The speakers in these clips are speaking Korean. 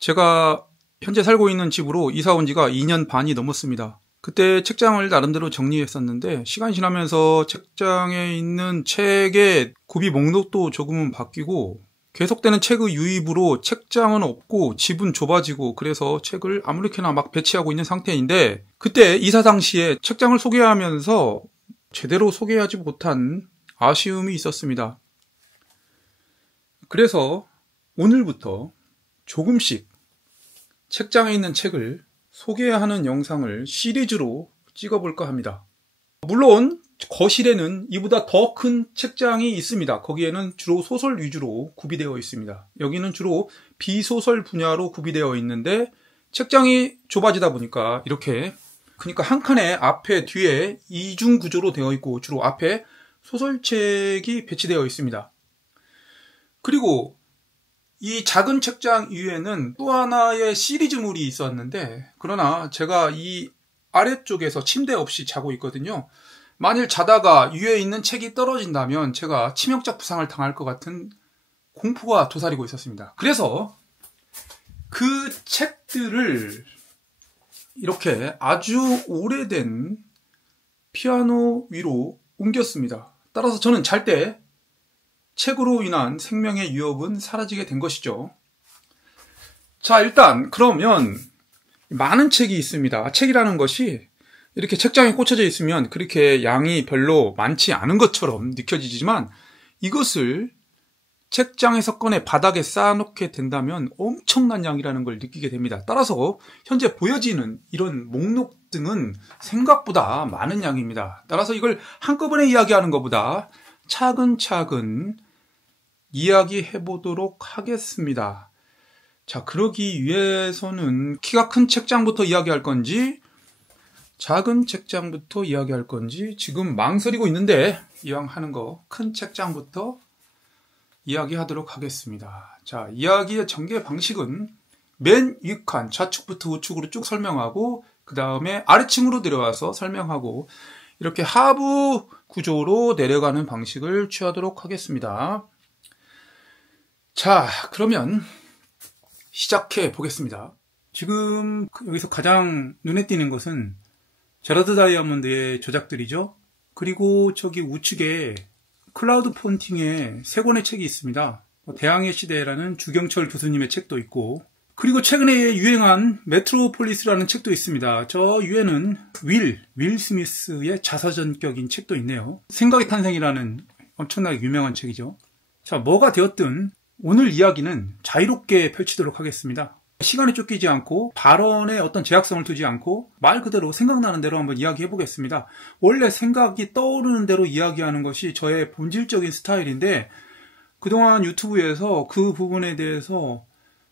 제가 현재 살고 있는 집으로 이사 온 지가 2년 반이 넘었습니다. 그때 책장을 나름대로 정리했었는데 시간이 지나면서 책장에 있는 책의 구비 목록도 조금은 바뀌고 계속되는 책의 유입으로 책장은 없고 집은 좁아지고 그래서 책을 아무렇게나 막 배치하고 있는 상태인데 그때 이사 당시에 책장을 소개하면서 제대로 소개하지 못한 아쉬움이 있었습니다. 그래서 오늘부터 조금씩 책장에 있는 책을 소개하는 영상을 시리즈로 찍어볼까 합니다. 물론 거실에는 이보다 더 큰 책장이 있습니다. 거기에는 주로 소설 위주로 구비되어 있습니다. 여기는 주로 비소설 분야로 구비되어 있는데 책장이 좁아지다 보니까 이렇게 그러니까 한 칸에 앞에 뒤에 이중 구조로 되어 있고 주로 앞에 소설책이 배치되어 있습니다. 그리고 이 작은 책장 위에는 또 하나의 시리즈물이 있었는데 그러나 제가 이 아래쪽에서 침대 없이 자고 있거든요. 만일 자다가 위에 있는 책이 떨어진다면 제가 치명적 부상을 당할 것 같은 공포가 도사리고 있었습니다. 그래서 그 책들을 이렇게 아주 오래된 피아노 위로 옮겼습니다. 따라서 저는 잘 때 책으로 인한 생명의 위협은 사라지게 된 것이죠. 자, 일단 그러면 많은 책이 있습니다. 책이라는 것이 이렇게 책장에 꽂혀져 있으면 그렇게 양이 별로 많지 않은 것처럼 느껴지지만 이것을 책장에서 꺼내 바닥에 쌓아놓게 된다면 엄청난 양이라는 걸 느끼게 됩니다. 따라서 현재 보여지는 이런 목록 등은 생각보다 많은 양입니다. 따라서 이걸 한꺼번에 이야기하는 것보다 차근차근 이야기해 보도록 하겠습니다. 자, 그러기 위해서는 키가 큰 책장부터 이야기할 건지 작은 책장부터 이야기할 건지 지금 망설이고 있는데 이왕 하는 거 큰 책장부터 이야기하도록 하겠습니다. 자, 이야기의 전개 방식은 맨 윗칸 좌측부터 우측으로 쭉 설명하고 그 다음에 아래층으로 내려와서 설명하고 이렇게 하부 구조로 내려가는 방식을 취하도록 하겠습니다. 자, 그러면 시작해 보겠습니다. 지금 여기서 가장 눈에 띄는 것은 제러드 다이아몬드의 저작들이죠. 그리고 저기 우측에 클라우드 폰팅의 세 권의 책이 있습니다. 대항해 시대라는 주경철 교수님의 책도 있고 그리고 최근에 유행한 메트로폴리스라는 책도 있습니다. 저 위에는 윌 스미스의 자서전격인 책도 있네요. 생각의 탄생이라는 엄청나게 유명한 책이죠. 자, 뭐가 되었든 오늘 이야기는 자유롭게 펼치도록 하겠습니다. 시간에 쫓기지 않고 발언에 어떤 제약성을 두지 않고 말 그대로 생각나는 대로 한번 이야기해 보겠습니다. 원래 생각이 떠오르는 대로 이야기하는 것이 저의 본질적인 스타일인데 그동안 유튜브에서 그 부분에 대해서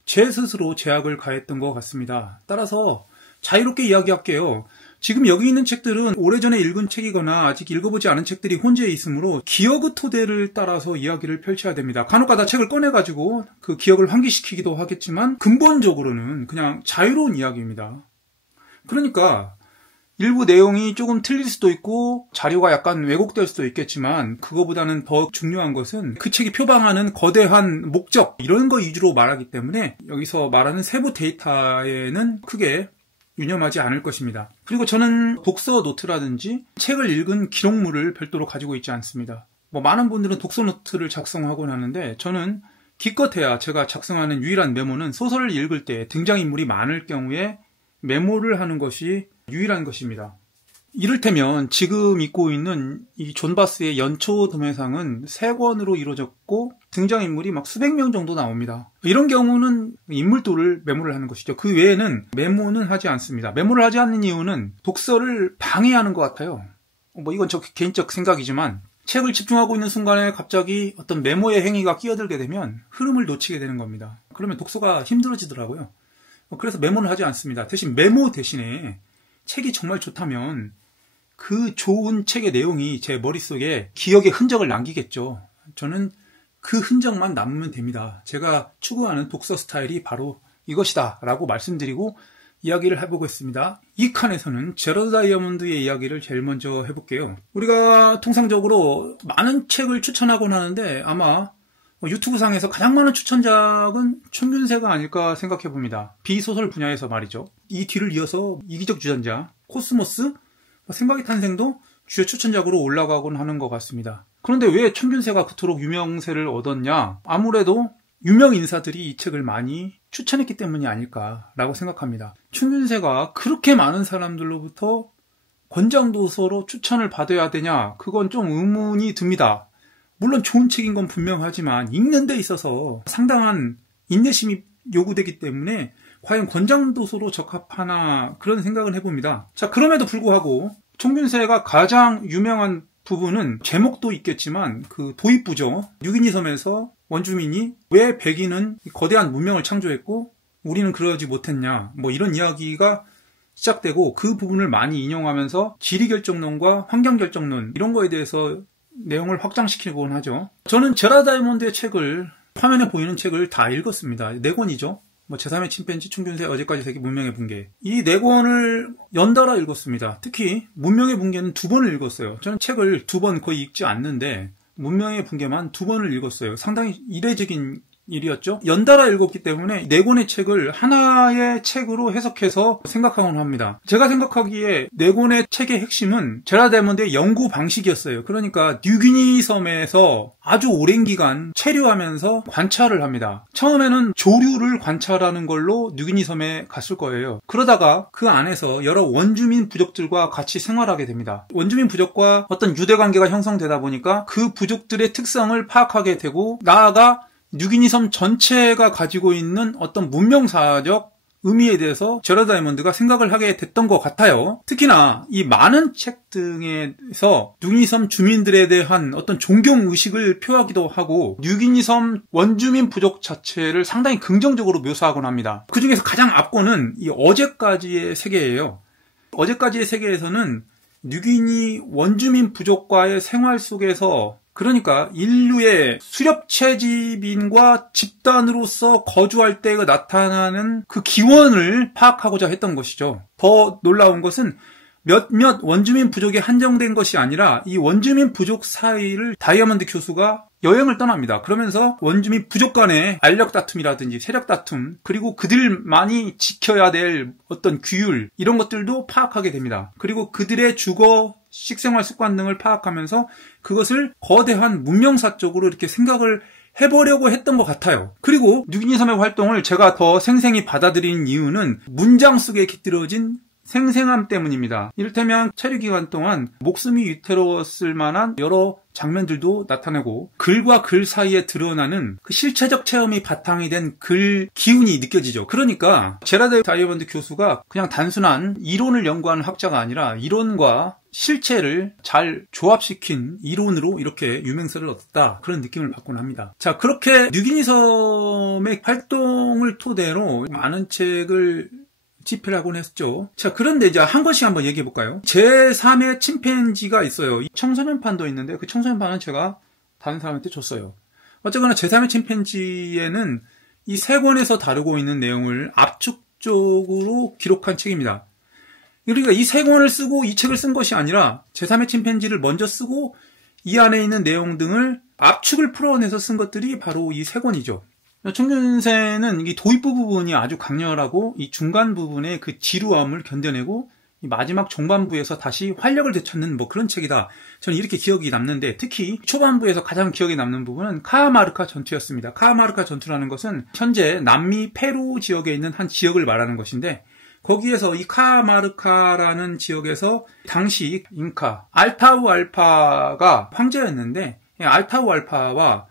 제 스스로 제약을 가했던 것 같습니다. 따라서 자유롭게 이야기할게요. 지금 여기 있는 책들은 오래전에 읽은 책이거나 아직 읽어보지 않은 책들이 혼재해 있으므로 기억의 토대를 따라서 이야기를 펼쳐야 됩니다. 간혹가다 책을 꺼내가지고 그 기억을 환기시키기도 하겠지만 근본적으로는 그냥 자유로운 이야기입니다. 그러니까 일부 내용이 조금 틀릴 수도 있고 자료가 약간 왜곡될 수도 있겠지만 그거보다는 더 중요한 것은 그 책이 표방하는 거대한 목적 이런 거 위주로 말하기 때문에 여기서 말하는 세부 데이터에는 크게 유념하지 않을 것입니다. 그리고 저는 독서 노트라든지 책을 읽은 기록물을 별도로 가지고 있지 않습니다. 많은 분들은 독서 노트를 작성하곤 하는데 저는 기껏해야 제가 작성하는 유일한 메모는 소설을 읽을 때 등장인물이 많을 경우에 메모를 하는 것이 유일한 것입니다. 이를테면 지금 입고 있는 이 존 바스의 연초 도매상은 3권으로 이루어졌고 등장인물이 막 수백 명 정도 나옵니다. 이런 경우는 인물도를 메모를 하는 것이죠. 그 외에는 메모는 하지 않습니다. 메모를 하지 않는 이유는 독서를 방해하는 것 같아요. 이건 저 개인적 생각이지만 책을 집중하고 있는 순간에 갑자기 어떤 메모의 행위가 끼어들게 되면 흐름을 놓치게 되는 겁니다. 그러면 독서가 힘들어지더라고요. 그래서 메모는 하지 않습니다. 대신 메모 대신에 책이 정말 좋다면 그 좋은 책의 내용이 제 머릿속에 기억의 흔적을 남기겠죠. 저는 그 흔적만 남으면 됩니다. 제가 추구하는 독서 스타일이 바로 이것이다 라고 말씀드리고 이야기를 해보겠습니다. 이 칸에서는 제러드 다이아몬드의 이야기를 제일 먼저 해볼게요. 우리가 통상적으로 많은 책을 추천하곤 하는데 아마 유튜브상에서 가장 많은 추천작은 춘균세가 아닐까 생각해 봅니다. 비소설 분야에서 말이죠. 이 뒤를 이어서 이기적 주전자, 코스모스, 생각의 탄생도 주요 추천작으로 올라가곤 하는 것 같습니다. 그런데 왜 춘균세가 그토록 유명세를 얻었냐? 아무래도 유명 인사들이 이 책을 많이 추천했기 때문이 아닐까라고 생각합니다. 춘균세가 그렇게 많은 사람들로부터 권장도서로 추천을 받아야 되냐? 그건 좀 의문이 듭니다. 물론 좋은 책인 건 분명하지만 읽는 데 있어서 상당한 인내심이 요구되기 때문에 과연 권장도서로 적합하나 그런 생각을 해봅니다. 자, 그럼에도 불구하고 춘균세가 가장 유명한 부분은 제목도 있겠지만 그 도입부죠. 뉴기니 섬에서 원주민이 왜 백인은 거대한 문명을 창조했고 우리는 그러지 못했냐, 뭐 이런 이야기가 시작되고 그 부분을 많이 인용하면서 지리결정론과 환경결정론 이런 거에 대해서 내용을 확장시키곤 하죠. 저는 제라 다이몬드의 책을, 화면에 보이는 책을 다 읽었습니다. 4권이죠. 제3의 침팬지, 춘균세, 어제까지 세계, 문명의 붕괴. 이 4권을 연달아 읽었습니다. 특히 문명의 붕괴는 2번을 읽었어요. 저는 책을 2번 거의 읽지 않는데 문명의 붕괴만 2번을 읽었어요. 상당히 이례적인 일이었죠. 연달아 읽었기 때문에 4권의 책을 하나의 책으로 해석해서 생각하곤 합니다. 제가 생각하기에 4권의 책의 핵심은 제라 다이몬드의 연구 방식이었어요. 그러니까 뉴기니 섬에서 아주 오랜 기간 체류하면서 관찰을 합니다. 처음에는 조류를 관찰하는 걸로 뉴기니 섬에 갔을 거예요. 그러다가 그 안에서 여러 원주민 부족들과 같이 생활하게 됩니다. 원주민 부족과 어떤 유대관계가 형성되다 보니까 그 부족들의 특성을 파악하게 되고 나아가 뉴기니 섬 전체가 가지고 있는 어떤 문명사적 의미에 대해서 제라 다이몬드가 생각을 하게 됐던 것 같아요. 특히나 이 많은 책 등에서 뉴기니 섬 주민들에 대한 어떤 존경의식을 표하기도 하고 뉴기니 섬 원주민 부족 자체를 상당히 긍정적으로 묘사하곤 합니다. 그 중에서 가장 앞권은 이 어제까지의 세계예요. 어제까지의 세계에서는 뉴기니 원주민 부족과의 생활 속에서, 그러니까 인류의 수렵채집인과 집단으로서 거주할 때 나타나는 그 기원을 파악하고자 했던 것이죠. 더 놀라운 것은 몇몇 원주민 부족에 한정된 것이 아니라 이 원주민 부족 사이를 다이아몬드 교수가 여행을 떠납니다. 그러면서 원주민 부족 간의 알력 다툼이라든지 세력 다툼, 그리고 그들만이 지켜야 될 어떤 규율, 이런 것들도 파악하게 됩니다. 그리고 그들의 주거, 식생활 습관 등을 파악하면서 그것을 거대한 문명사적으로 이렇게 생각을 해보려고 했던 것 같아요. 그리고 뉴기니 섬의 활동을 제가 더 생생히 받아들인 이유는 문장 속에 깃들어진 생생함 때문입니다. 이를테면 체류 기간 동안 목숨이 위태로웠을 만한 여러 장면들도 나타내고 글과 글 사이에 드러나는 그 실체적 체험이 바탕이 된 글 기운이 느껴지죠. 그러니까 제라 다이아몬드 교수가 그냥 단순한 이론을 연구하는 학자가 아니라 이론과 실체를 잘 조합시킨 이론으로 이렇게 유명세를 얻었다, 그런 느낌을 받곤 합니다. 자, 그렇게 뉴기니 섬의 활동을 토대로 많은 책을 집필을 하곤 했죠. 자, 그런데 이제 한 권씩 한번 얘기해 볼까요? 제3의 침팬지가 있어요. 청소년판도 있는데 그 청소년판은 제가 다른 사람한테 줬어요. 어쨌거나 제3의 침팬지에는 이 3권에서 다루고 있는 내용을 압축적으로 기록한 책입니다. 그러니까 이 3권을 쓰고 이 책을 쓴 것이 아니라 제3의 침팬지를 먼저 쓰고 이 안에 있는 내용 등을 압축을 풀어내서 쓴 것들이 바로 이 3권이죠. 춘균세는 이 도입부 부분이 아주 강렬하고 이 중간 부분의 그 지루함을 견뎌내고 이 마지막 종반부에서 다시 활력을 되찾는 뭐 그런 책이다. 저는 이렇게 기억이 남는데, 특히 초반부에서 가장 기억에 남는 부분은 카하마르카 전투였습니다. 카하마르카 전투라는 것은 현재 남미 페루 지역에 있는 한 지역을 말하는 것인데, 거기에서 이 카하마르카라는 지역에서 당시 잉카 알타우알파가 황제였는데, 알타우알파와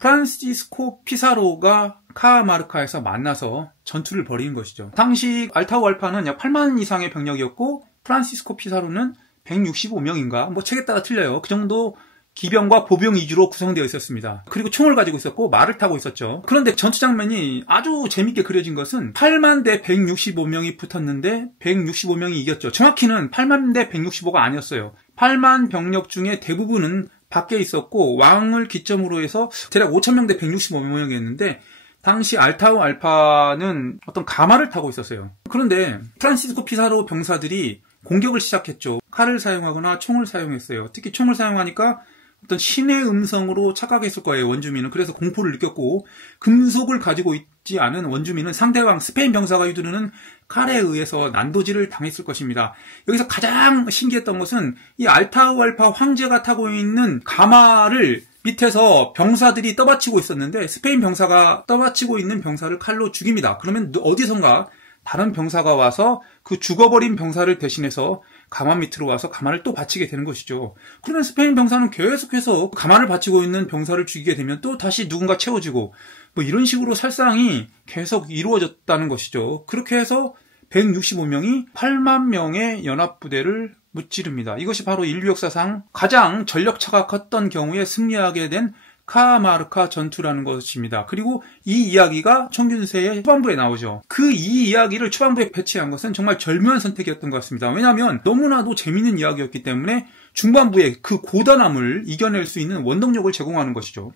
프란시스코 피사로가 카하마르카에서 만나서 전투를 벌인 것이죠. 당시 알타우알파는 약 8만 이상의 병력이었고 프란시스코 피사로는 165명인가 뭐 책에 따라 틀려요. 그 정도 기병과 보병 위주로 구성되어 있었습니다. 그리고 총을 가지고 있었고 말을 타고 있었죠. 그런데 전투 장면이 아주 재밌게 그려진 것은 8만 대 165명이 붙었는데 165명이 이겼죠. 정확히는 8만 대 165가 아니었어요. 8만 병력 중에 대부분은 밖에 있었고 왕을 기점으로 해서 대략 5,000명 대 165명이었는데 당시 알타우알파는 어떤 가마를 타고 있었어요. 그런데 프란시스코 피사로 병사들이 공격을 시작했죠. 칼을 사용하거나 총을 사용했어요. 특히 총을 사용하니까 어떤 신의 음성으로 착각했을 거예요, 원주민은. 그래서 공포를 느꼈고, 금속을 가지고 있지 않은 원주민은 상대방 스페인 병사가 휘두르는 칼에 의해서 난도질을 당했을 것입니다. 여기서 가장 신기했던 것은 이 알타우알파 황제가 타고 있는 가마를 밑에서 병사들이 떠받치고 있었는데, 스페인 병사가 떠받치고 있는 병사를 칼로 죽입니다. 그러면 어디선가 다른 병사가 와서 그 죽어버린 병사를 대신해서 가마 밑으로 와서 가마를 또 받치게 되는 것이죠. 그러면 스페인 병사는 계속해서 가마를 받치고 있는 병사를 죽이게 되면 또 다시 누군가 채워지고, 뭐 이런 식으로 살상이 계속 이루어졌다는 것이죠. 그렇게 해서 165명이 8만 명의 연합부대를 무찌릅니다. 이것이 바로 인류 역사상 가장 전력차가 컸던 경우에 승리하게 된 카마르카 전투라는 것입니다. 그리고 이 이야기가 청균세의 초반부에 나오죠. 그 이 이야기를 초반부에 배치한 것은 정말 절묘한 선택이었던 것 같습니다. 왜냐하면 너무나도 재미있는 이야기였기 때문에 중반부에 그 고단함을 이겨낼 수 있는 원동력을 제공하는 것이죠.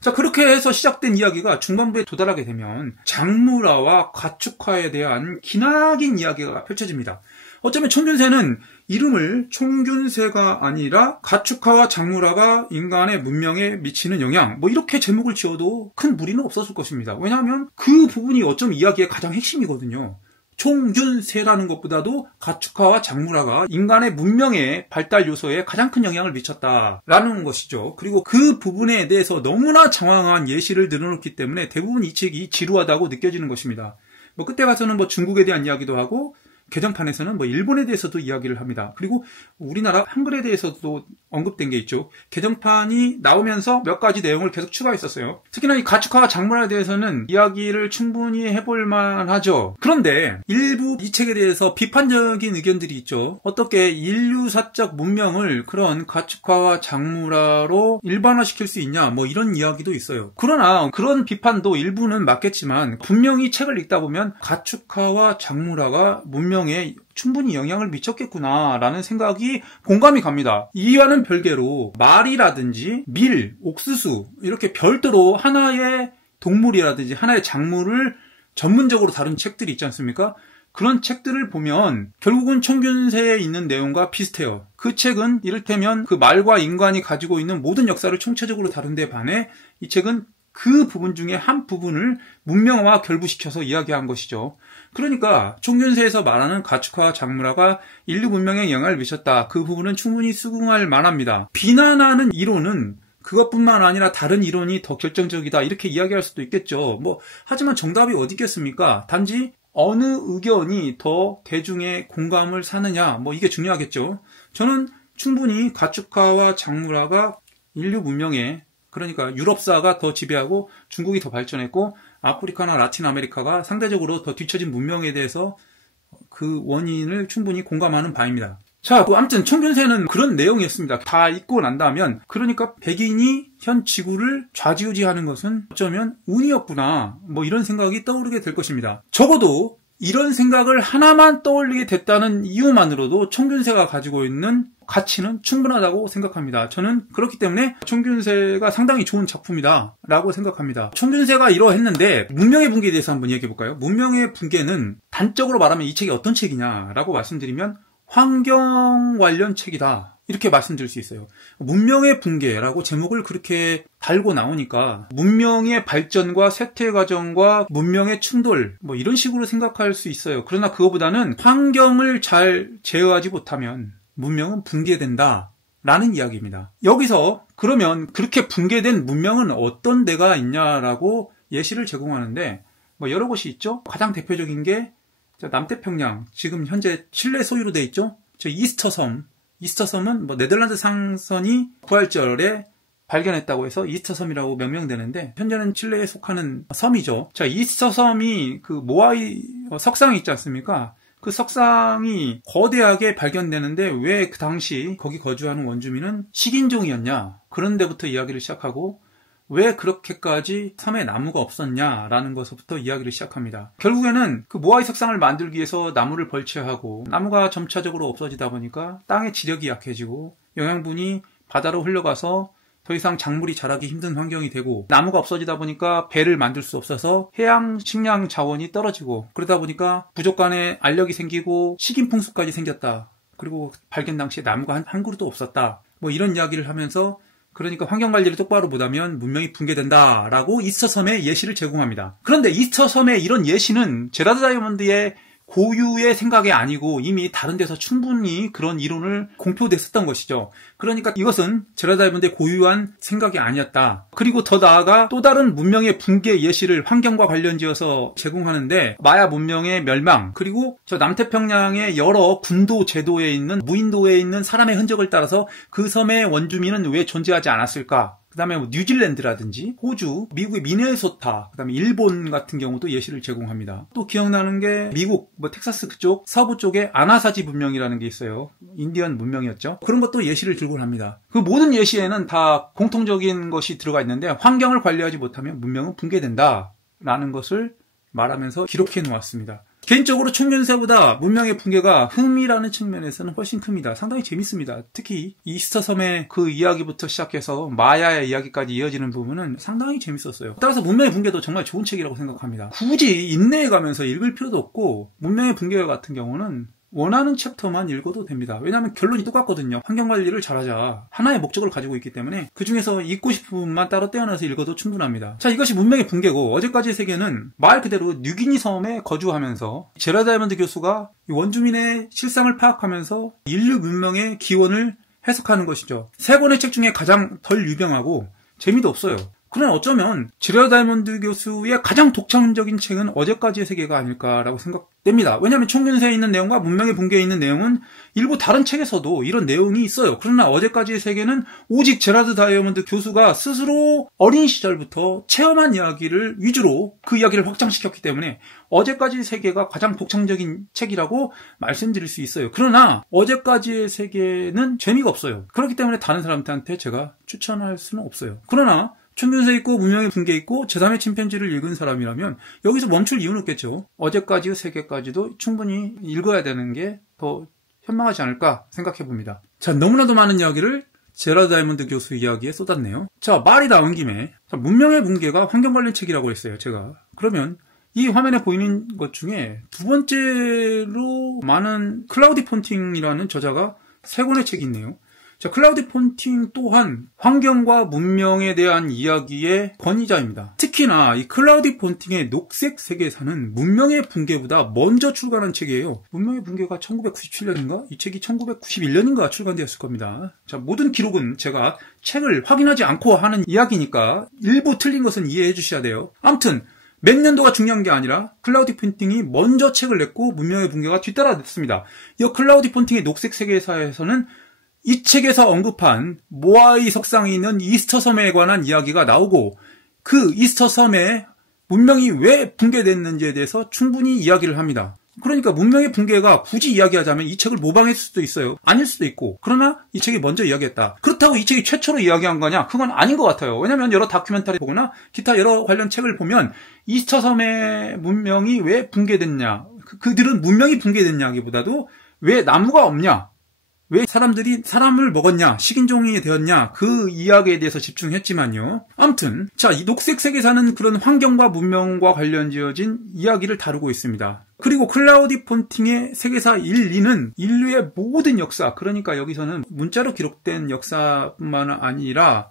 자, 그렇게 해서 시작된 이야기가 중반부에 도달하게 되면 장무라와 가축화에 대한 기나긴 이야기가 펼쳐집니다. 어쩌면 청균세는 이름을 청균세가 아니라 가축화와 장무라가 인간의 문명에 미치는 영향, 뭐 이렇게 제목을 지어도 큰 무리는 없었을 것입니다. 왜냐하면 그 부분이 어쩜 이야기의 가장 핵심이거든요. 총균세라는 것보다도 가축화와 장무라가 인간의 문명의 발달 요소에 가장 큰 영향을 미쳤다라는 것이죠. 그리고 그 부분에 대해서 너무나 장황한 예시를 늘어놓기 때문에 대부분 이 책이 지루하다고 느껴지는 것입니다. 뭐 그때 가서는 뭐 중국에 대한 이야기도 하고, 개정판에서는 뭐 일본에 대해서도 이야기를 합니다. 그리고 우리나라 한글에 대해서도 언급된 게 있죠. 개정판이 나오면서 몇 가지 내용을 계속 추가했었어요. 특히나 이 가축화와 장무라에 대해서는 이야기를 충분히 해볼 만하죠. 그런데 일부 이 책에 대해서 비판적인 의견들이 있죠. 어떻게 인류사적 문명을 그런 가축화와 장무라로 일반화시킬 수 있냐, 뭐 이런 이야기도 있어요. 그러나 그런 비판도 일부는 맞겠지만 분명히 책을 읽다 보면 가축화와 장무라가 문명에 충분히 영향을 미쳤겠구나라는 생각이 공감이 갑니다. 이와는 별개로 말이라든지 밀, 옥수수 이렇게 별도로 하나의 동물이라든지 하나의 작물을 전문적으로 다룬 책들이 있지 않습니까? 그런 책들을 보면 결국은 청균세에 있는 내용과 비슷해요. 그 책은 이를테면 그 말과 인간이 가지고 있는 모든 역사를 총체적으로 다룬 데 반해 이 책은 그 부분 중에 한 부분을 문명화와 결부시켜서 이야기한 것이죠. 그러니까 청균세에서 말하는 가축화와 장무라가 인류 문명에 영향을 미쳤다. 그 부분은 충분히 수긍할 만합니다. 비난하는 이론은 그것뿐만 아니라 다른 이론이 더 결정적이다. 이렇게 이야기할 수도 있겠죠. 하지만 정답이 어디 있겠습니까? 단지 어느 의견이 더 대중의 공감을 사느냐. 이게 중요하겠죠. 저는 충분히 가축화와 장무라가 인류 문명에, 그러니까 유럽사가 더 지배하고 중국이 더 발전했고 아프리카나 라틴 아메리카가 상대적으로 더 뒤처진 문명에 대해서 그 원인을 충분히 공감하는 바입니다. 자, 아무튼 청균세는 그런 내용이었습니다. 다 읽고 난 다면, 그러니까 백인이 현 지구를 좌지우지하는 것은 어쩌면 운이었구나, 이런 생각이 떠오르게 될 것입니다. 적어도 이런 생각을 하나만 떠올리게 됐다는 이유만으로도 청균세가 가지고 있는 가치는 충분하다고 생각합니다. 저는 그렇기 때문에 청균세가 상당히 좋은 작품이다 라고 생각합니다. 청균세가 이러했는데 문명의 붕괴에 대해서 한번 얘기해 볼까요? 문명의 붕괴는 단적으로 말하면 이 책이 어떤 책이냐라고 말씀드리면 환경 관련 책이다, 이렇게 말씀드릴 수 있어요. 문명의 붕괴라고 제목을 그렇게 달고 나오니까 문명의 발전과 쇠퇴 과정과 문명의 충돌, 이런 식으로 생각할 수 있어요. 그러나 그거보다는 환경을 잘 제어하지 못하면 문명은 붕괴된다 라는 이야기입니다. 여기서 그러면 그렇게 붕괴된 문명은 어떤 데가 있냐라고 예시를 제공하는데 여러 곳이 있죠. 가장 대표적인 게 남태평양, 지금 현재 칠레 소유로 돼 있죠. 이스터섬은 네덜란드 상선이 부활절에 발견했다고 해서 이스터섬이라고 명명되는데, 현재는 칠레에 속하는 섬이죠. 자, 이스터섬이 그 모아이 석상이 있지 않습니까? 그 석상이 거대하게 발견되는데 왜 그 당시 거기 거주하는 원주민은 식인종이었냐? 그런 데부터 이야기를 시작하고, 왜 그렇게까지 섬에 나무가 없었냐라는 것부터 이야기를 시작합니다. 결국에는 그 모아이 석상을 만들기 위해서 나무를 벌채하고, 나무가 점차적으로 없어지다 보니까 땅의 지력이 약해지고 영양분이 바다로 흘러가서 더 이상 작물이 자라기 힘든 환경이 되고, 나무가 없어지다 보니까 배를 만들 수 없어서 해양 식량 자원이 떨어지고, 그러다 보니까 부족 간에 알력이 생기고 식인풍수까지 생겼다. 그리고 발견 당시에 나무가 한 그루도 없었다. 이런 이야기를 하면서 그러니까 환경관리를 똑바로 못하면 문명이 붕괴된다 라고 이스터섬의 예시를 제공합니다. 그런데 이스터섬의 이런 예시는 제라드 다이아몬드의 고유의 생각이 아니고 이미 다른 데서 충분히 그런 이론을 공표됐었던 것이죠. 그러니까 이것은 제라드 다이아몬드의 고유한 생각이 아니었다. 그리고 더 나아가 또 다른 문명의 붕괴 예시를 환경과 관련지어서 제공하는데 마야 문명의 멸망, 그리고 저 남태평양의 여러 군도 제도에 있는 무인도에 있는 사람의 흔적을 따라서 그 섬의 원주민은 왜 존재하지 않았을까? 그 다음에 뉴질랜드라든지 호주, 미국의 미네소타, 그 다음에 일본 같은 경우도 예시를 제공합니다. 또 기억나는 게 미국, 텍사스 그쪽, 서부 쪽에 아나사지 문명이라는 게 있어요. 인디언 문명이었죠. 그런 것도 예시를 들곤 합니다. 그 모든 예시에는 다 공통적인 것이 들어가 있는데 환경을 관리하지 못하면 문명은 붕괴된다 라는 것을 말하면서 기록해 놓았습니다. 개인적으로 충균세보다 문명의 붕괴가 흥미라는 측면에서는 훨씬 큽니다. 상당히 재밌습니다. 특히 이스터섬의 그 이야기부터 시작해서 마야의 이야기까지 이어지는 부분은 상당히 재밌었어요. 따라서 문명의 붕괴도 정말 좋은 책이라고 생각합니다. 굳이 인내해가면서 읽을 필요도 없고 문명의 붕괴 같은 경우는 원하는 챕터만 읽어도 됩니다. 왜냐하면 결론이 똑같거든요. 환경관리를 잘하자. 하나의 목적을 가지고 있기 때문에 그 중에서 읽고 싶은 부분만 따로 떼어내서 읽어도 충분합니다. 자, 이것이 문명의 붕괴고 어제까지의 세계는 말 그대로 뉴기니 섬에 거주하면서 제라드 다이아몬드 교수가 원주민의 실상을 파악하면서 인류 문명의 기원을 해석하는 것이죠. 세 권의 책 중에 가장 덜 유명하고 재미도 없어요. 그러나 어쩌면 제라드 다이아몬드 교수의 가장 독창적인 책은 어제까지의 세계가 아닐까라고 생각됩니다. 왜냐하면 총균세에 있는 내용과 문명의 붕괴에 있는 내용은 일부 다른 책에서도 이런 내용이 있어요. 그러나 어제까지의 세계는 오직 제라드 다이아몬드 교수가 스스로 어린 시절부터 체험한 이야기를 위주로 그 이야기를 확장시켰기 때문에 어제까지의 세계가 가장 독창적인 책이라고 말씀드릴 수 있어요. 그러나 어제까지의 세계는 재미가 없어요. 그렇기 때문에 다른 사람들한테 제가 추천할 수는 없어요. 그러나 충균세 있고 문명의 붕괴 있고 제3의 침팬지를 읽은 사람이라면 여기서 멈출 이유는 없겠죠. 어제까지의 세계까지도 충분히 읽어야 되는 게 더 현명하지 않을까 생각해 봅니다. 자, 너무나도 많은 이야기를 제라드 다이아몬드 교수 이야기에 쏟았네요. 자, 말이 나온 김에 문명의 붕괴가 환경관련 책이라고 했어요. 제가. 그러면 이 화면에 보이는 것 중에 두 번째로 많은 클라우디 폰팅이라는 저자가 세 권의 책이 있네요. 자, 클라우디 폰팅 또한 환경과 문명에 대한 이야기의 권위자입니다. 특히나 이 클라우디 폰팅의 녹색 세계사는 문명의 붕괴보다 먼저 출간한 책이에요. 문명의 붕괴가 1997년인가? 이 책이 1991년인가 출간되었을 겁니다. 자, 모든 기록은 제가 책을 확인하지 않고 하는 이야기니까 일부 틀린 것은 이해해 주셔야 돼요. 아무튼 몇 년도가 중요한 게 아니라 클라우디 폰팅이 먼저 책을 냈고 문명의 붕괴가 뒤따라냈습니다. 이 클라우디 폰팅의 녹색 세계사에서는 이 책에서 언급한 모아이 석상에 있는 이스터섬에 관한 이야기가 나오고 그 이스터섬에 문명이 왜 붕괴됐는지에 대해서 충분히 이야기를 합니다. 그러니까 문명의 붕괴가 굳이 이야기하자면 이 책을 모방했을 수도 있어요. 아닐 수도 있고. 그러나 이 책이 먼저 이야기했다. 그렇다고 이 책이 최초로 이야기한 거냐? 그건 아닌 것 같아요. 왜냐하면 여러 다큐멘터리 보거나 기타 여러 관련 책을 보면 이스터섬의 문명이 왜 붕괴됐냐? 그들은 문명이 붕괴됐냐기보다도 왜 나무가 없냐? 왜 사람들이 사람을 먹었냐, 식인종이 되었냐, 그 이야기에 대해서 집중했지만요. 아무튼 자, 이 녹색 세계사는 그런 환경과 문명과 관련지어진 이야기를 다루고 있습니다. 그리고 클라우디 폰팅의 세계사 1, 2는 인류의 모든 역사, 그러니까 여기서는 문자로 기록된 역사뿐만 아니라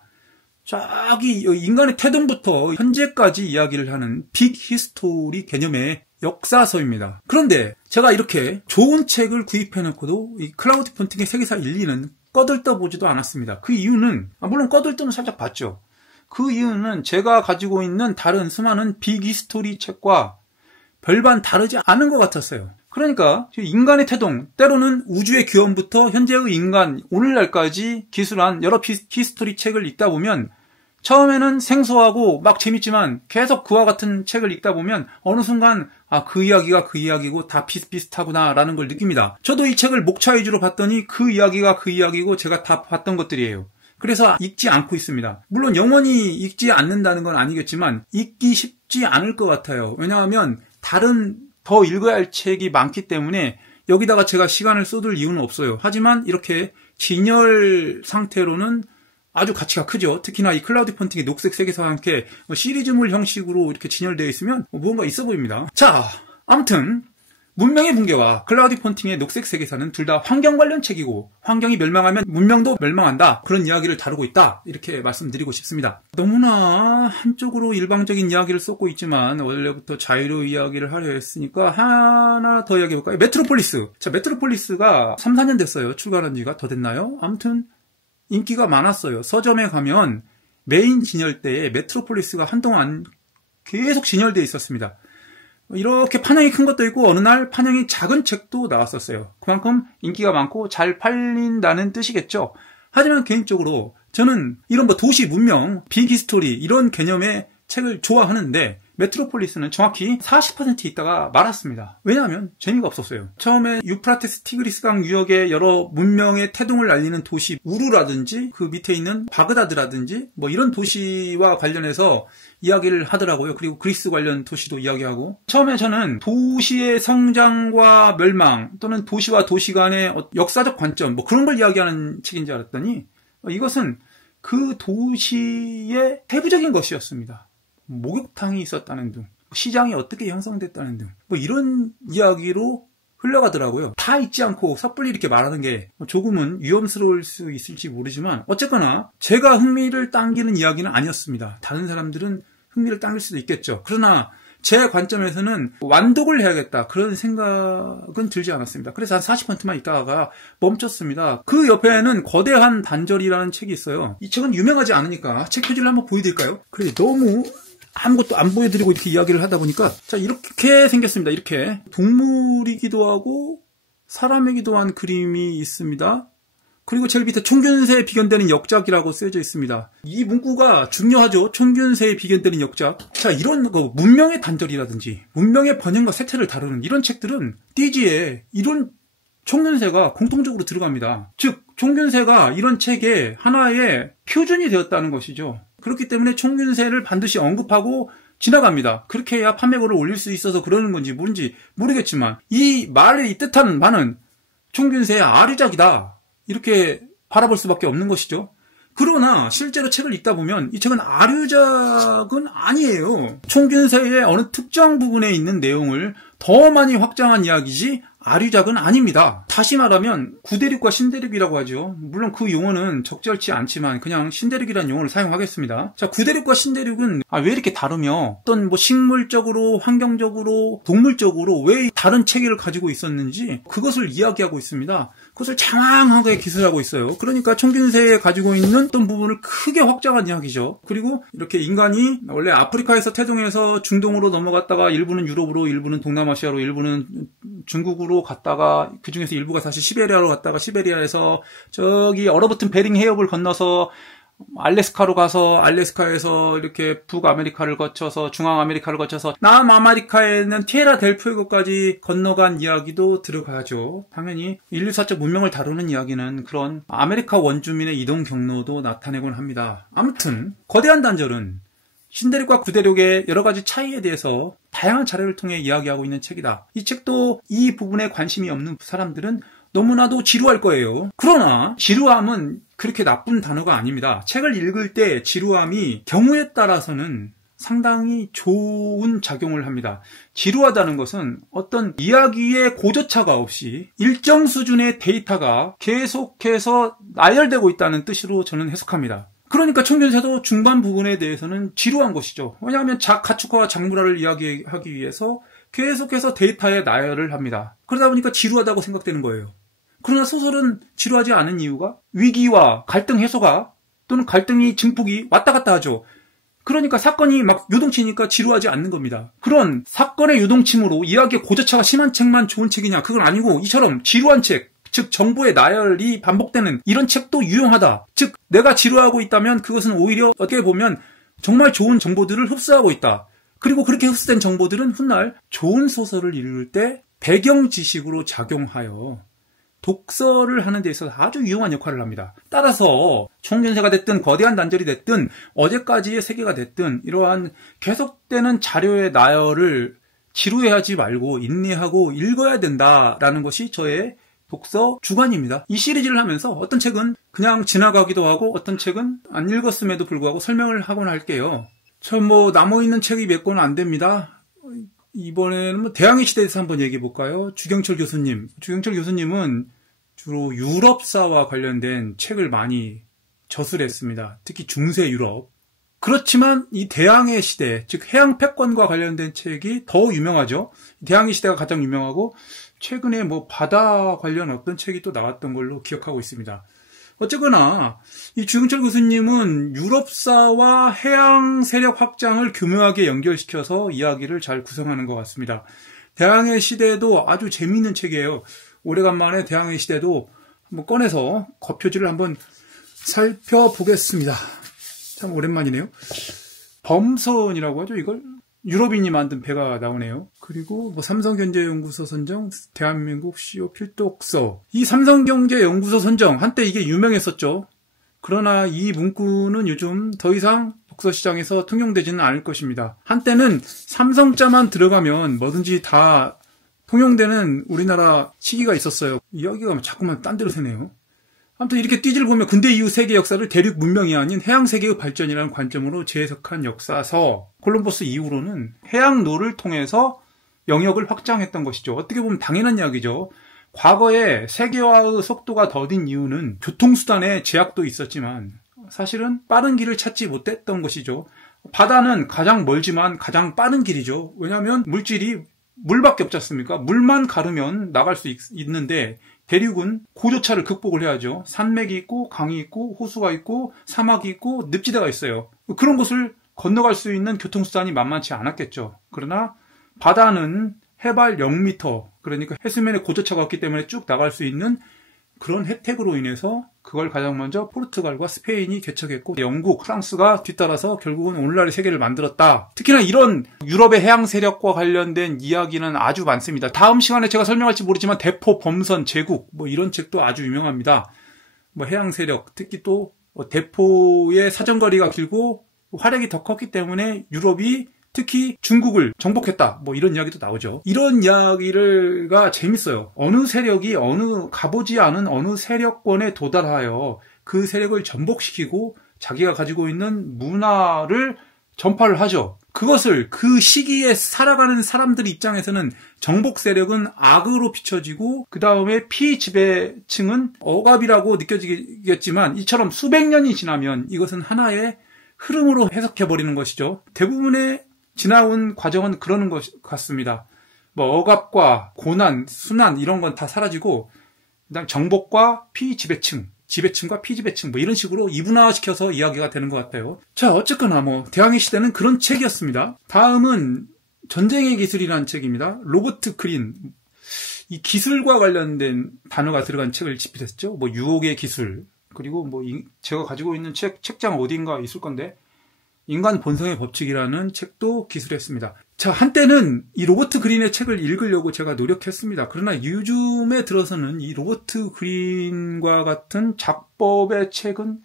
저기 인간의 태동부터 현재까지 이야기를 하는 빅 히스토리 개념의 역사서입니다. 그런데 제가 이렇게 좋은 책을 구입해놓고도 이 클라우디 폰팅의 세계사 1, 2는 꺼들떠보지도 않았습니다. 그 이유는 물론 꺼들떠는 살짝 봤죠. 그 이유는 제가 가지고 있는 다른 수많은 빅 히스토리 책과 별반 다르지 않은 것 같았어요. 그러니까 인간의 태동, 때로는 우주의 기원부터 현재의 인간, 오늘날까지 기술한 여러 히스토리 책을 읽다 보면 처음에는 생소하고 막 재밌지만 계속 그와 같은 책을 읽다 보면 어느 순간 그 이야기가 그 이야기고 다 비슷비슷하구나라는 걸 느낍니다. 저도 이 책을 목차 위주로 봤더니 그 이야기가 그 이야기고 제가 다 봤던 것들이에요. 그래서 읽지 않고 있습니다. 물론 영원히 읽지 않는다는 건 아니겠지만 읽기 쉽지 않을 것 같아요. 왜냐하면 다른 더 읽어야 할 책이 많기 때문에 여기다가 제가 시간을 쏟을 이유는 없어요. 하지만 이렇게 진열 상태로는 아주 가치가 크죠. 특히나 이 클라우디 폰팅의 녹색 세계사와 함께 시리즈물 형식으로 이렇게 진열되어 있으면 무언가 있어 보입니다. 자, 아무튼 문명의 붕괴와 클라우디 폰팅의 녹색 세계사는 둘 다 환경 관련 책이고 환경이 멸망하면 문명도 멸망한다. 그런 이야기를 다루고 있다. 이렇게 말씀드리고 싶습니다. 너무나 한쪽으로 일방적인 이야기를 쏟고 있지만 원래부터 자유로 이야기를 하려 했으니까 하나 더 이야기해볼까요? 메트로폴리스. 자, 메트로폴리스가 3, 4년 됐어요. 출간한 지가 더 됐나요? 아무튼 인기가 많았어요. 서점에 가면 메인 진열대에 메트로폴리스가 한동안 계속 진열되어 있었습니다. 이렇게 판형이 큰 것도 있고 어느 날 판형이 작은 책도 나왔었어요. 그만큼 인기가 많고 잘 팔린다는 뜻이겠죠. 하지만 개인적으로 저는 이런 뭐 도시 문명, 빅히스토리 이런 개념의 책을 좋아하는데 메트로폴리스는 정확히 40% 있다가 말았습니다. 왜냐하면 재미가 없었어요. 처음에 유프라테스 티그리스강 유역의 여러 문명의 태동을 알리는 도시 우루라든지 그 밑에 있는 바그다드라든지 뭐 이런 도시와 관련해서 이야기를 하더라고요. 그리고 그리스 관련 도시도 이야기하고 처음에 저는 도시의 성장과 멸망 또는 도시와 도시 간의 역사적 관점 뭐 그런 걸 이야기하는 책인 줄 알았더니 이것은 그 도시의 세부적인 것이었습니다. 목욕탕이 있었다는 등, 시장이 어떻게 형성됐다는 등, 뭐 이런 이야기로 흘러가더라고요. 다 잊지 않고 섣불리 이렇게 말하는 게 조금은 위험스러울 수 있을지 모르지만 어쨌거나 제가 흥미를 당기는 이야기는 아니었습니다. 다른 사람들은 흥미를 당길 수도 있겠죠. 그러나 제 관점에서는 완독을 해야겠다 그런 생각은 들지 않았습니다. 그래서 한 40%만 있다가 멈췄습니다. 그 옆에는 거대한 단절이라는 책이 있어요. 이 책은 유명하지 않으니까 책 표지를 한번 보여드릴까요? 그래 너무 아무것도 안 보여드리고 이렇게 이야기를 하다 보니까 자 이렇게 생겼습니다. 이렇게 동물이기도 하고 사람이기도 한 그림이 있습니다. 그리고 제일 밑에 총균세에 비견되는 역작이라고 쓰여져 있습니다. 이 문구가 중요하죠. 총균세에 비견되는 역작. 자 이런 거 문명의 단절이라든지 문명의 번영과 쇠퇴를 다루는 이런 책들은 띠지에 이런 총균세가 공통적으로 들어갑니다. 즉 총균세가 이런 책의 하나의 표준이 되었다는 것이죠. 그렇기 때문에 총균세를 반드시 언급하고 지나갑니다. 그렇게 해야 판매고를 올릴 수 있어서 그러는 건지 뭔지 모르겠지만 이 말의 뜻하는 바는 총균세의 아류작이다. 이렇게 바라볼 수밖에 없는 것이죠. 그러나 실제로 책을 읽다 보면 이 책은 아류작은 아니에요. 총균세의 어느 특정 부분에 있는 내용을 더 많이 확장한 이야기지 아류작은 아닙니다. 다시 말하면 구대륙과 신대륙이라고 하죠. 물론 그 용어는 적절치 않지만 그냥 신대륙이라는 용어를 사용하겠습니다. 자, 구대륙과 신대륙은 왜 이렇게 다르며 어떤 뭐 식물적으로, 환경적으로, 동물적으로 왜 다른 체계를 가지고 있었는지 그것을 이야기하고 있습니다. 그것을 장황하게 기술하고 있어요. 그러니까 총균세에 가지고 있는 어떤 부분을 크게 확장한 이야기죠. 그리고 이렇게 인간이 원래 아프리카에서 태동해서 중동으로 넘어갔다가 일부는 유럽으로, 일부는 동남아시아로, 일부는 중국으로 갔다가 그 중에서 일부가 다시 시베리아로 갔다가 시베리아에서 저기 얼어붙은 베링 해협을 건너서 알래스카로 가서 알래스카에서 이렇게 북아메리카를 거쳐서 중앙아메리카를 거쳐서 남아메리카에 있는 티에라 델 푸에고까지 건너간 이야기도 들어가죠. 당연히 인류사적 문명을 다루는 이야기는 그런 아메리카 원주민의 이동 경로도 나타내곤 합니다. 아무튼 거대한 단절은 신대륙과 구대륙의 여러 가지 차이에 대해서 다양한 자료를 통해 이야기하고 있는 책이다. 이 책도 이 부분에 관심이 없는 사람들은 너무나도 지루할 거예요. 그러나 지루함은 그렇게 나쁜 단어가 아닙니다. 책을 읽을 때 지루함이 경우에 따라서는 상당히 좋은 작용을 합니다. 지루하다는 것은 어떤 이야기의 고저차가 없이 일정 수준의 데이터가 계속해서 나열되고 있다는 뜻으로 저는 해석합니다. 그러니까 총균세도 중반 부분에 대해서는 지루한 것이죠. 왜냐하면 가축화와 작물화를 이야기하기 위해서 계속해서 데이터에 나열을 합니다. 그러다 보니까 지루하다고 생각되는 거예요. 그러나 소설은 지루하지 않은 이유가 위기와 갈등 해소가 또는 갈등이 증폭이 왔다 갔다 하죠. 그러니까 사건이 막 요동치니까 지루하지 않는 겁니다. 그런 사건의 요동침으로 이야기의 고저차가 심한 책만 좋은 책이냐? 그건 아니고 이처럼 지루한 책, 즉 정보의 나열이 반복되는 이런 책도 유용하다. 즉 내가 지루하고 있다면 그것은 오히려 어떻게 보면 정말 좋은 정보들을 흡수하고 있다. 그리고 그렇게 흡수된 정보들은 훗날 좋은 소설을 읽을 때 배경 지식으로 작용하여 독서를 하는 데 있어서 아주 유용한 역할을 합니다. 따라서 총균세가 됐든 거대한 단절이 됐든 어제까지의 세계가 됐든 이러한 계속되는 자료의 나열을 지루해하지 말고 인내하고 읽어야 된다라는 것이 저의 독서 주관입니다. 이 시리즈를 하면서 어떤 책은 그냥 지나가기도 하고 어떤 책은 안 읽었음에도 불구하고 설명을 하곤 할게요. 저 남아있는 책이 몇 권은 안 됩니다. 이번에는 뭐 대항해 시대에서 한번 얘기해 볼까요? 주경철 교수님. 주경철 교수님은 주로 유럽사와 관련된 책을 많이 저술했습니다. 특히 중세 유럽. 그렇지만 이 대항해 시대, 즉 해양 패권과 관련된 책이 더 유명하죠. 대항해 시대가 가장 유명하고 최근에 뭐 바다 관련 어떤 책이 또 나왔던 걸로 기억하고 있습니다. 어쨌거나 이 주경철 교수님은 유럽사와 해양 세력 확장을 교묘하게 연결시켜서 이야기를 잘 구성하는 것 같습니다. 대항해 시대도 아주 재미있는 책이에요. 오래간만에 대항해 시대도 한번 꺼내서 겉표지를 한번 살펴보겠습니다. 참 오랜만이네요. 범선이라고 하죠, 이걸? 유럽인이 만든 배가 나오네요. 그리고 뭐 삼성경제연구소 선정, 대한민국 CEO 필독서. 이 삼성경제연구소 선정, 한때 이게 유명했었죠. 그러나 이 문구는 요즘 더 이상 독서시장에서 통용되지는 않을 것입니다. 한때는 삼성자만 들어가면 뭐든지 다 통용되는 우리나라 시기가 있었어요. 이야기가 자꾸만 딴 데로 새네요. 아무튼 이렇게 띠지를 보면 근대 이후 세계 역사를 대륙 문명이 아닌 해양 세계의 발전이라는 관점으로 재해석한 역사서. 콜럼버스 이후로는 해양로를 통해서 영역을 확장했던 것이죠. 어떻게 보면 당연한 이야기죠. 과거에 세계화의 속도가 더딘 이유는 교통수단의 제약도 있었지만 사실은 빠른 길을 찾지 못했던 것이죠. 바다는 가장 멀지만 가장 빠른 길이죠. 왜냐하면 물질이 물밖에 없지 않습니까? 물만 가르면 나갈 수 있는데 대륙은 고조차를 극복을 해야죠. 산맥이 있고 강이 있고 호수가 있고 사막이 있고 늪지대가 있어요. 그런 곳을 건너갈 수 있는 교통수단이 만만치 않았겠죠. 그러나 바다는 해발 0m, 그러니까 해수면에 고조차가 없기 때문에 쭉 나갈 수 있는 그런 혜택으로 인해서 그걸 가장 먼저 포르투갈과 스페인이 개척했고 영국, 프랑스가 뒤따라서 결국은 오늘날의 세계를 만들었다. 특히나 이런 유럽의 해양 세력과 관련된 이야기는 아주 많습니다. 다음 시간에 제가 설명할지 모르지만 대포, 범선, 제국 뭐 이런 책도 아주 유명합니다. 뭐 해양 세력, 특히 또 대포의 사정거리가 길고 활약이 더 컸기 때문에 유럽이 특히 중국을 정복했다. 뭐 이런 이야기도 나오죠. 이런 이야기가 재밌어요. 어느 세력이 가보지 않은 어느 세력권에 도달하여 그 세력을 전복시키고 자기가 가지고 있는 문화를 전파를 하죠. 그것을 그 시기에 살아가는 사람들 입장에서는 정복 세력은 악으로 비춰지고 그 다음에 피지배층은 억압이라고 느껴지겠지만 이처럼 수백 년이 지나면 이것은 하나의 흐름으로 해석해버리는 것이죠. 대부분의 지나온 과정은 그러는 것 같습니다. 뭐 억압과 고난, 순환 이런 건 다 사라지고 그다음 정복과 피지배층, 지배층과 피지배층 뭐 이런 식으로 이분화시켜서 이야기가 되는 것 같아요. 자, 어쨌거나 뭐 대항해 시대는 그런 책이었습니다. 다음은 전쟁의 기술이라는 책입니다. 로버트 그린. 이 기술과 관련된 단어가 들어간 책을 집필했죠. 뭐 유혹의 기술, 그리고 뭐 제가 가지고 있는 책장 어딘가 있을 건데 인간 본성의 법칙이라는 책도 기술했습니다. 자, 한때는 이 로버트 그린의 책을 읽으려고 제가 노력했습니다. 그러나 요즘에 들어서는 이 로버트 그린과 같은 작법의 책은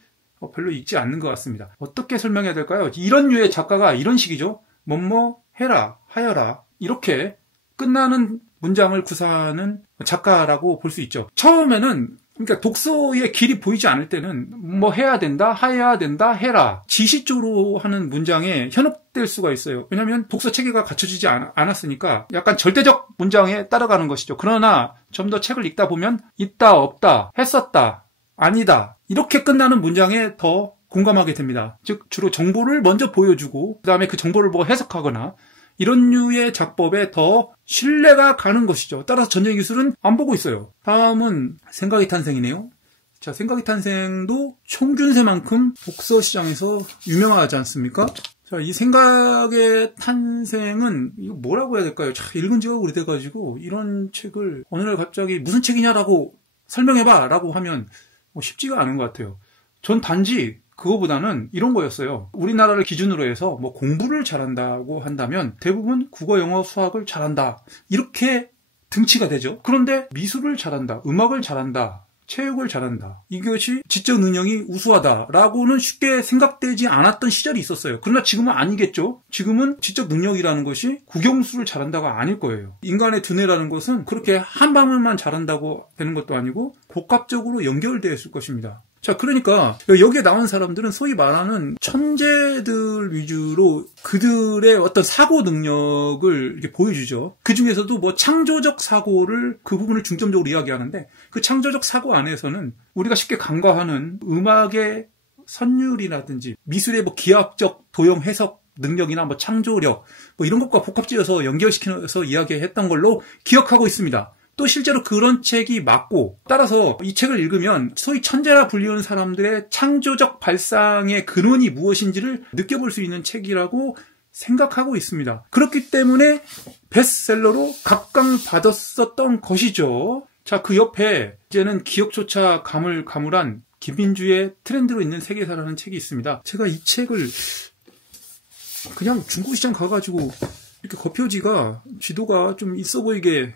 별로 읽지 않는 것 같습니다. 어떻게 설명해야 될까요? 이런 류의 작가가 이런 식이죠. 뭐뭐 해라, 하여라 이렇게 끝나는 문장을 구사하는 작가라고 볼 수 있죠. 처음에는 그러니까 독서의 길이 보이지 않을 때는 뭐 해야 된다, 하여야 된다, 해라. 지시적으로 하는 문장에 현혹될 수가 있어요. 왜냐하면 독서 체계가 갖춰지지 않았으니까 약간 절대적 문장에 따라가는 것이죠. 그러나 좀 더 책을 읽다 보면 있다, 없다, 했었다, 아니다. 이렇게 끝나는 문장에 더 공감하게 됩니다. 즉 주로 정보를 먼저 보여주고 그 다음에 그 정보를 뭐 해석하거나 이런 류의 작법에 더 신뢰가 가는 것이죠. 따라서 전쟁의 기술은 안 보고 있어요. 다음은 생각의 탄생이네요. 자, 생각의 탄생도 총균세만큼 독서 시장에서 유명하지 않습니까? 자, 이 생각의 탄생은 이거 뭐라고 해야 될까요? 자, 읽은 지가 오래돼가지고 이런 책을 어느 날 갑자기 무슨 책이냐라고 설명해봐 라고 하면 쉽지가 않은 것 같아요. 전 단지 그거보다는 이런 거였어요. 우리나라를 기준으로 해서 뭐 공부를 잘한다고 한다면 대부분 국어, 영어, 수학을 잘한다. 이렇게 등치가 되죠. 그런데 미술을 잘한다, 음악을 잘한다, 체육을 잘한다. 이것이 지적 능력이 우수하다라고는 쉽게 생각되지 않았던 시절이 있었어요. 그러나 지금은 아니겠죠. 지금은 지적 능력이라는 것이 국영수를 잘한다가 아닐 거예요. 인간의 두뇌라는 것은 그렇게 한 방면만 잘한다고 되는 것도 아니고 복합적으로 연결되어 있을 것입니다. 자, 그러니까 여기에 나온 사람들은 소위 말하는 천재들 위주로 그들의 어떤 사고 능력을 이렇게 보여주죠. 그 중에서도 뭐 창조적 사고를 그 부분을 중점적으로 이야기하는데 그 창조적 사고 안에서는 우리가 쉽게 간과하는 음악의 선율이라든지 미술의 뭐 기하학적 도형 해석 능력이나 뭐 창조력 뭐 이런 것과 복합지어서 연결시켜서 이야기했던 걸로 기억하고 있습니다. 또 실제로 그런 책이 맞고 따라서 이 책을 읽으면 소위 천재라 불리는 사람들의 창조적 발상의 근원이 무엇인지를 느껴볼 수 있는 책이라고 생각하고 있습니다. 그렇기 때문에 베스트셀러로 각광받았었던 것이죠. 자, 그 옆에 이제는 기억조차 가물가물한 김민주의 트렌드로 있는 세계사라는 책이 있습니다. 제가 이 책을 그냥 중고시장 가가지고 이렇게 겉표지가 지도가 좀 있어 보이게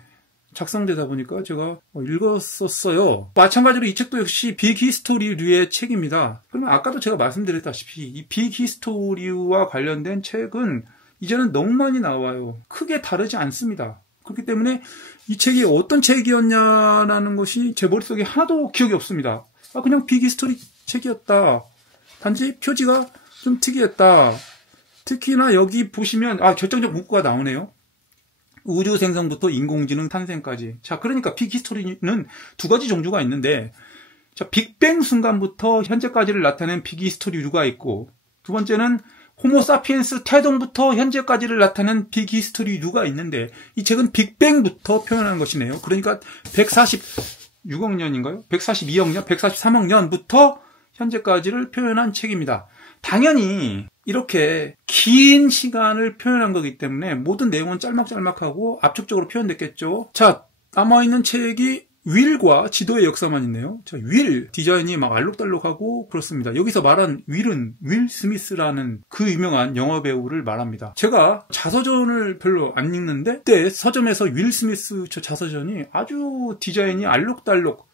작성되다 보니까 제가 읽었었어요. 마찬가지로 이 책도 역시 빅히스토리류의 책입니다. 그러면 아까도 제가 말씀드렸다시피 이 빅히스토리와 관련된 책은 이제는 너무 많이 나와요. 크게 다르지 않습니다. 그렇기 때문에 이 책이 어떤 책이었냐라는 것이 제 머릿속에 하나도 기억이 없습니다. 그냥 빅히스토리 책이었다. 단지 표지가 좀 특이했다. 특히나 여기 보시면 결정적 문구가 나오네요. 우주 생성부터 인공지능 탄생까지. 자, 그러니까 빅히스토리는 두 가지 종류가 있는데, 자, 빅뱅 순간부터 현재까지를 나타낸 빅히스토리류가 있고, 두 번째는 호모사피엔스 태동부터 현재까지를 나타낸 빅히스토리류가 있는데, 이 책은 빅뱅부터 표현하는 것이네요. 그러니까 146억 년인가요? 142억 년, 143억 년부터 현재까지를 표현한 책입니다. 당연히 이렇게 긴 시간을 표현한 거기 때문에 모든 내용은 짤막짤막하고 압축적으로 표현됐겠죠. 자, 남아있는 책이 윌과 지도의 역사만 있네요. 자, 윌 디자인이 막 알록달록하고 그렇습니다. 여기서 말한 윌은 윌 스미스라는 그 유명한 영화 배우를 말합니다. 제가 자서전을 별로 안 읽는데 그때 서점에서 윌 스미스 저 자서전이 아주 디자인이 알록달록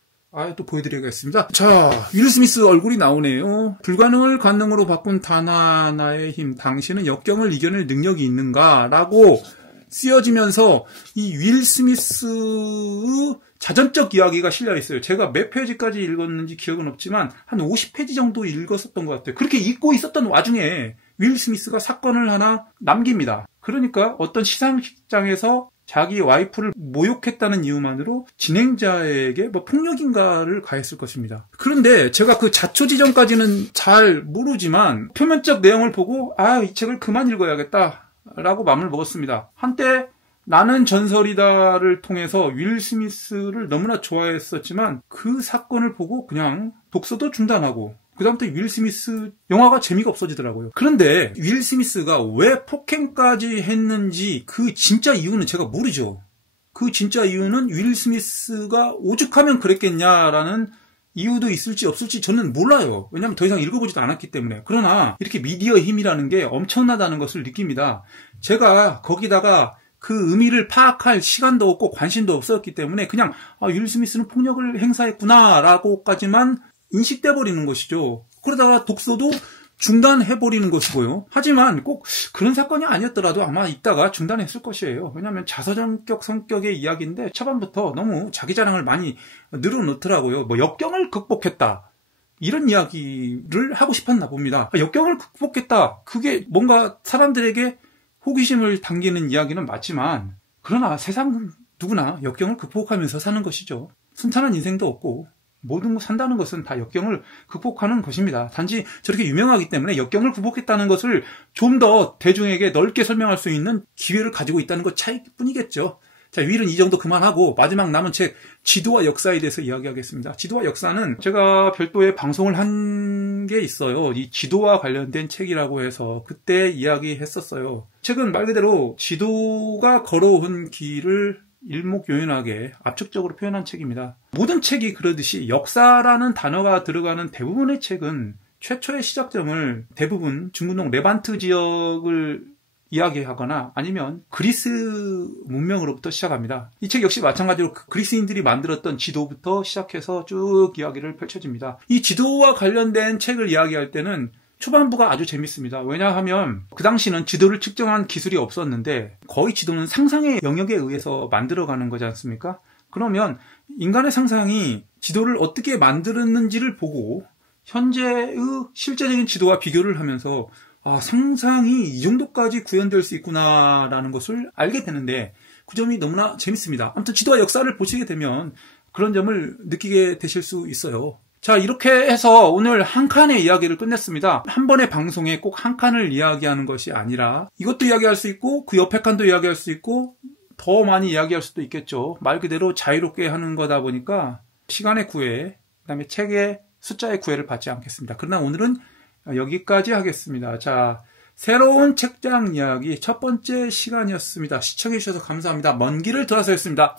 또 보여드리겠습니다. 자, 윌 스미스 얼굴이 나오네요. 불가능을 가능으로 바꾼 단 하나의 힘. 당신은 역경을 이겨낼 능력이 있는가? 라고 쓰여지면서 이 윌 스미스 자전적 이야기가 실려 있어요. 제가 몇 페이지까지 읽었는지 기억은 없지만 한 50페이지 정도 읽었었던 것 같아요. 그렇게 읽고 있었던 와중에 윌 스미스가 사건을 하나 남깁니다. 그러니까 어떤 시상식장에서 자기 와이프를 모욕했다는 이유만으로 진행자에게 폭력인가를 가했을 것입니다. 그런데 제가 그 자초지전까지는 잘 모르지만 표면적 내용을 보고 이 책을 그만 읽어야겠다라고 마음을 먹었습니다. 한때 나는 전설이다를 통해서 윌 스미스를 너무나 좋아했었지만 그 사건을 보고 그냥 독서도 중단하고 그다음부터 윌 스미스 영화가 재미가 없어지더라고요. 그런데 윌 스미스가 왜 폭행까지 했는지 그 진짜 이유는 제가 모르죠. 그 진짜 이유는 윌 스미스가 오죽하면 그랬겠냐라는 이유도 있을지 없을지 저는 몰라요. 왜냐하면 더 이상 읽어보지도 않았기 때문에. 그러나 이렇게 미디어 힘이라는 게 엄청나다는 것을 느낍니다. 제가 거기다가 그 의미를 파악할 시간도 없고 관심도 없었기 때문에 그냥 윌 스미스는 폭력을 행사했구나라고까지만 인식돼 버리는 것이죠. 그러다가 독서도 중단해버리는 것이고요. 하지만 꼭 그런 사건이 아니었더라도 아마 이따가 중단했을 것이에요. 왜냐하면 자서전격 성격의 이야기인데 초반부터 너무 자기 자랑을 많이 늘어놓더라고요. 역경을 극복했다. 이런 이야기를 하고 싶었나 봅니다. 역경을 극복했다. 그게 뭔가 사람들에게 호기심을 당기는 이야기는 맞지만 그러나 세상 누구나 역경을 극복하면서 사는 것이죠. 순탄한 인생도 없고 모든 거 산다는 것은 다 역경을 극복하는 것입니다. 단지 저렇게 유명하기 때문에 역경을 극복했다는 것을 좀 더 대중에게 넓게 설명할 수 있는 기회를 가지고 있다는 것 차이뿐이겠죠. 자, 윌은 이 정도 그만하고 마지막 남은 책 지도와 역사에 대해서 이야기하겠습니다. 지도와 역사는 제가 별도의 방송을 한 게 있어요. 이 지도와 관련된 책이라고 해서 그때 이야기했었어요. 책은 말 그대로 지도가 걸어온 길을 일목요연하게 압축적으로 표현한 책입니다. 모든 책이 그러듯이 역사라는 단어가 들어가는 대부분의 책은 최초의 시작점을 대부분 중근동 레반트 지역을 이야기하거나 아니면 그리스 문명으로부터 시작합니다. 이 책 역시 마찬가지로 그리스인들이 만들었던 지도부터 시작해서 쭉 이야기를 펼쳐집니다. 이 지도와 관련된 책을 이야기할 때는 초반부가 아주 재밌습니다. 왜냐하면 그 당시는 지도를 측정한 기술이 없었는데 거의 지도는 상상의 영역에 의해서 만들어가는 거지 않습니까? 그러면 인간의 상상이 지도를 어떻게 만들었는지를 보고 현재의 실제적인 지도와 비교를 하면서 상상이 이 정도까지 구현될 수 있구나라는 것을 알게 되는데 그 점이 너무나 재밌습니다. 아무튼 지도와 역사를 보시게 되면 그런 점을 느끼게 되실 수 있어요. 자, 이렇게 해서 오늘 한 칸의 이야기를 끝냈습니다. 한 번의 방송에 꼭 한 칸을 이야기하는 것이 아니라 이것도 이야기할 수 있고 그 옆에 칸도 이야기할 수 있고 더 많이 이야기할 수도 있겠죠. 말 그대로 자유롭게 하는 거다 보니까 시간의 구애, 그다음에 책의 숫자의 구애를 받지 않겠습니다. 그러나 오늘은 여기까지 하겠습니다. 자, 새로운 책장 이야기 첫 번째 시간이었습니다. 시청해주셔서 감사합니다. 먼 길을 돌아서였습니다.